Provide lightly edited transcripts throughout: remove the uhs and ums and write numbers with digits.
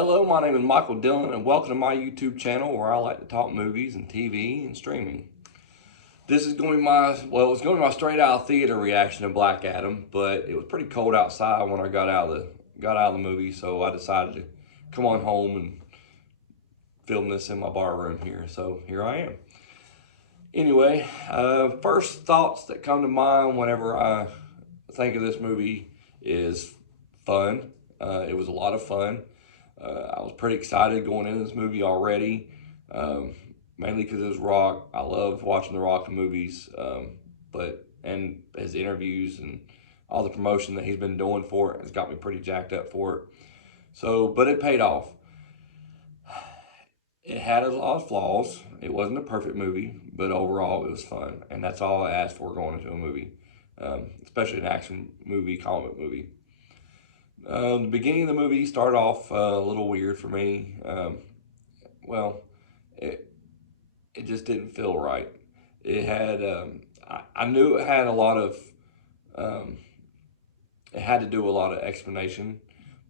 Hello, my name is Michael Dillon, and welcome to my YouTube channel where I like to talk movies and TV and streaming. This is going to be it was going to be my straight out of theater reaction to Black Adam, but it was pretty cold outside when I got out of the movie, so I decided to come on home and film this in my bar room here. So here I am. Anyway, first thoughts that come to mind whenever I think of this movie is fun. It was a lot of fun. I was pretty excited going into this movie already, mainly because it was Rock. I love watching the Rock movies, and his interviews and all the promotion that he's been doing for it has got me pretty jacked up for it. So, but it paid off. It had a lot of flaws. It wasn't a perfect movie, but overall it was fun, and that's all I asked for going into a movie, especially an action movie, comic movie. The beginning of the movie started off a little weird for me. Well, it it just didn't feel right. It had I knew it had a lot of um, it had to do a lot of explanation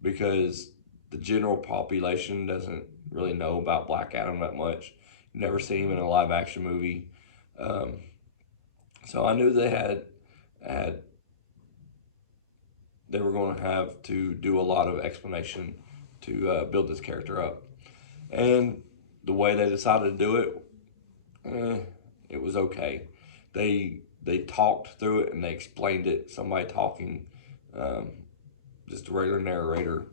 because the general population doesn't really know about Black Adam that much. You've never seen him in a live action movie, um, so I knew had they were going to have to do a lot of explanation to build this character up. And the way they decided to do it, it was okay. They talked through it and they explained it. Somebody talking, um, just a regular narrator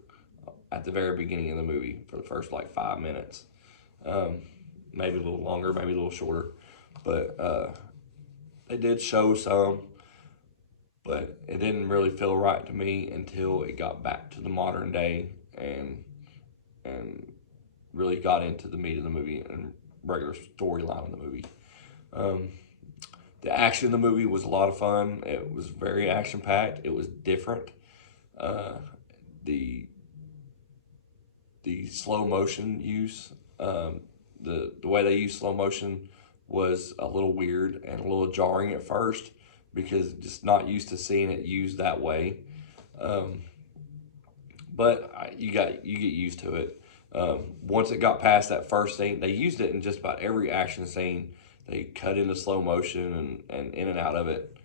at the very beginning of the movie for the first like 5 minutes, um, maybe a little longer, maybe a little shorter, but they did show some, but it didn't really feel right to me until it got back to the modern day and really got into the meat of the movie and regular storyline of the movie. Um, the action in the movie was a lot of fun. It was very action packed. It was different. Uh, the the slow motion use, the way they use slow motion was a little weird and a little jarring at first because just not used to seeing it used that way. Um, but you get used to it. Once it got past that first scene, they used it in just about every action scene. They cut into slow motion and in and out of it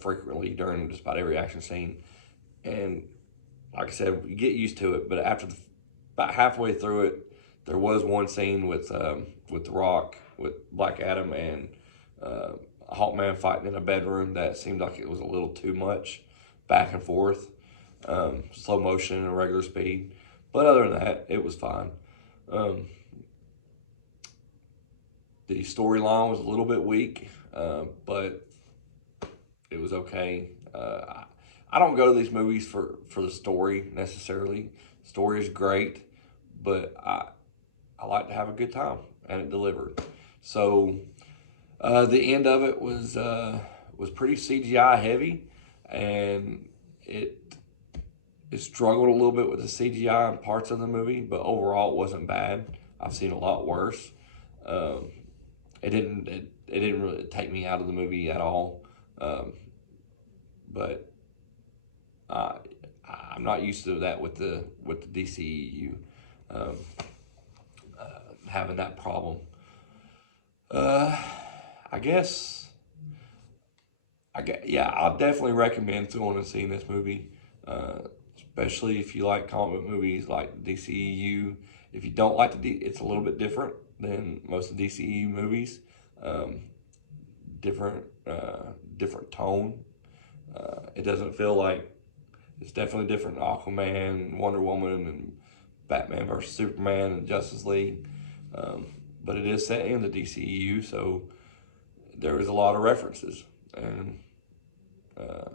frequently during just about every action scene. And like I said, you get used to it. But about halfway through it, there was one scene with The Rock, with Black Adam, and uh, Hawkman fighting in a bedroom that seemed like it was a little too much back and forth, slow motion and regular speed. But other than that, it was fine. Um, the storyline was a little bit weak, but it was okay. I don't go to these movies for the story necessarily. The story is great, but I like to have a good time, and it delivered. So the end of it was pretty CGI heavy, and it it struggled a little bit with the CGI in parts of the movie, but overall it wasn't bad. I've seen a lot worse. Um, it didn't really take me out of the movie at all. But uh, I'm not used to that with the DCEU, um, having that problem. Uh, I guess yeah, I'll definitely recommend going and seeing this movie, uh, especially if you like comic book movies like DCEU. If you don't like it's a little bit different than most of the DCEU movies. Um, different tone. It doesn't feel like it's definitely different than Aquaman, Wonder Woman, and Batman versus Superman and Justice League. Um, but it is set in the DCEU, so there is a lot of references, and uh,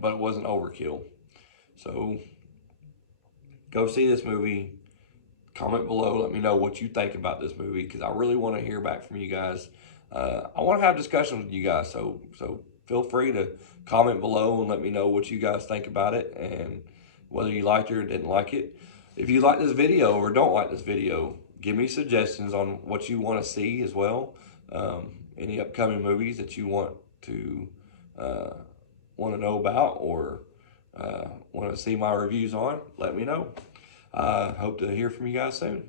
but it wasn't overkill. So go see this movie. Comment below. Let me know what you think about this movie because I really want to hear back from you guys. I want to have discussions with you guys, so feel free to comment below and let me know what you guys think about it and whether you liked it or didn't like it. If you like this video or don't like this video, give me suggestions on what you want to see as well. Any upcoming movies that you uh, want to know about or want to see my reviews on, let me know. I hope to hear from you guys soon.